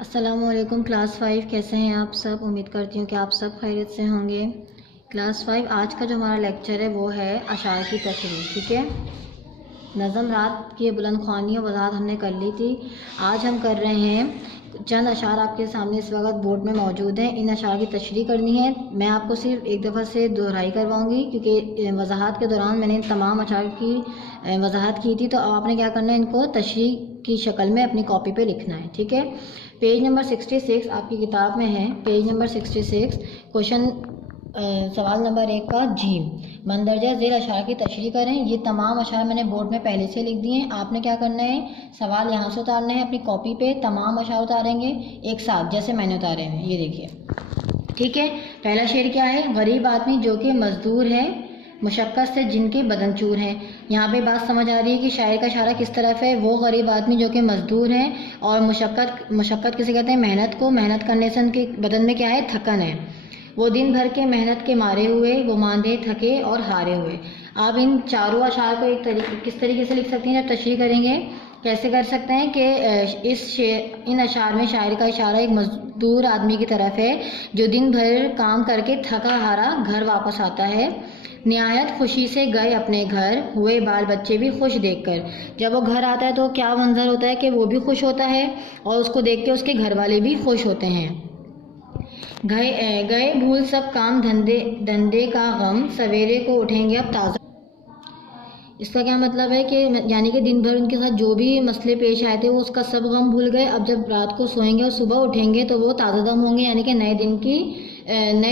अस्सलामुअलैकुम क्लास 5 कैसे हैं आप सब। उम्मीद करती हूँ कि आप सब खैरियत से होंगे। क्लास 5 आज का जो हमारा लेक्चर है वो है अशार की तशरीह। ठीक है, नज़म रात की बुलंद ख्वानी और वज़ाहत हमने कर ली थी। आज हम कर रहे हैं चंद अशार आपके सामने इस वक्त बोर्ड में मौजूद हैं। इन अशार की तशरीह करनी है। मैं आपको सिर्फ एक दफ़ा से दोहराई करवाऊँगी क्योंकि वज़ाहत के दौरान मैंने इन तमाम अशार की वज़ाहत की थी। तो अब आपने क्या करना है, इनको तशरीह की शक्ल में अपनी कॉपी पे लिखना है। ठीक है, पेज नंबर 66 आपकी किताब में है। पेज नंबर 66 क्वेश्चन सवाल नंबर 1 का जीम मंदरजा ज़ेल अशार की तशरीह करें। ये तमाम अशार मैंने बोर्ड में पहले से लिख दिए हैं। आपने क्या करना है, सवाल यहाँ से उतारना है, अपनी कॉपी पे तमाम अशार उतारेंगे एक साथ जैसे मैंने उतारे हैं। ये देखिए। ठीक है, पहला शेर क्या है, गरीब आदमी जो कि मजदूर है मुशक्क़त से जिनके बदन चूर हैं। यहाँ पे बात समझ आ रही है कि शायर का इशारा किस तरफ है। वो गरीब आदमी जो कि मजदूर हैं और मुशक्क़त किसे कहते हैं, मेहनत को। मेहनत करने से उनके बदन में क्या है, थकन है। वो दिन भर के मेहनत के मारे हुए, वो मांदे थके और हारे हुए। आप इन चारों अशार को किस तरीके से लिख सकते हैं जब तशरीह करेंगे। कैसे कर सकते हैं कि इन अशार में शायर का इशारा एक मजदूर आदमी की तरफ है जो दिन भर काम करके थका हारा घर वापस आता है। निहायत खुशी से गए अपने घर, हुए बाल बच्चे भी खुश देखकर। जब वो घर आता है तो क्या मंजर होता है कि वो भी खुश होता है और उसको देख के उसके घर वाले भी खुश होते हैं। गए भूल सब काम धंधे का गम, सवेरे को उठेंगे अब ताज़ा। इसका क्या मतलब है कि यानी कि दिन भर उनके साथ जो भी मसले पेश आए थे वो उसका सब गम भूल गए। अब जब रात को सोएंगे और सुबह उठेंगे तो वो ताज़ा दम होंगे, यानी कि नए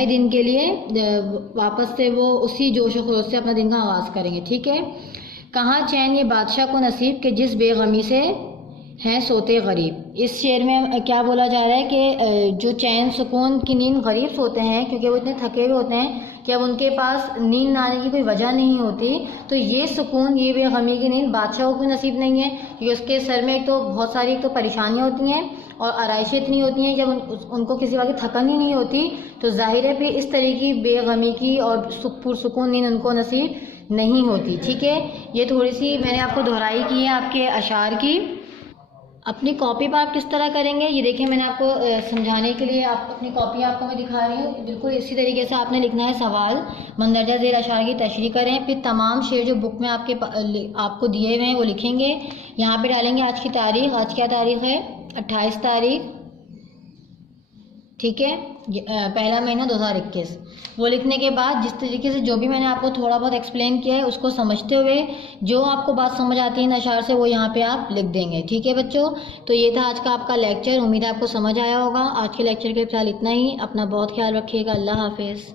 दिन के लिए वापस से वो उसी जोश व खरोश से अपना दिन का आगाज़ करेंगे। ठीक है, कहाँ चैन ये बादशाह को नसीब के जिस बेगमी से हैं सोते गरीब। इस शेर में क्या बोला जा रहा है कि जो चैन सुकून की नींद गरीब सोते हैं क्योंकि वो इतने थके हुए होते हैं कि अब उनके पास नींद ना आने की कोई वजह नहीं होती। तो ये सुकून, ये बेगमी की नींद बादशाह को नसीब नहीं है क्योंकि उसके सर में एक तो बहुत सारी एक तो परेशानियाँ होती हैं और आराइशें इतनी होती हैं। जब उनको किसी बात की थकन ही नहीं होती तो जाहिर है फिर इस तरह की बेगमी की और पुरसुकून नींद उनको नसीब नहीं होती। ठीक है, ये थोड़ी सी मैंने आपको दोहराई की है आपके अशार की। अपनी कॉपी पर आप किस तरह करेंगे ये देखिए, मैंने आपको समझाने के लिए आप अपनी कॉपी आपको मैं दिखा रही हूँ। बिल्कुल इसी तरीके से आपने लिखना है सवाल मंदरजा ज़ेल अशार की तशरीह करें। फिर तमाम शेर जो बुक में आपको दिए हुए हैं वो लिखेंगे। यहाँ पे डालेंगे आज की तारीख। आज क्या तारीख है, 28 तारीख। ठीक है, पहला महीना 2021। वो लिखने के बाद जिस तरीके से जो भी मैंने आपको थोड़ा बहुत एक्सप्लेन किया है उसको समझते हुए जो आपको बात समझ आती है इन अशार से वो यहाँ पे आप लिख देंगे। ठीक है बच्चों, तो ये था आज का आपका लेक्चर। उम्मीद है आपको समझ आया होगा। आज के लेक्चर के फिलहाल इतना ही। अपना बहुत ख्याल रखिएगा। अल्लाह हाफिज़।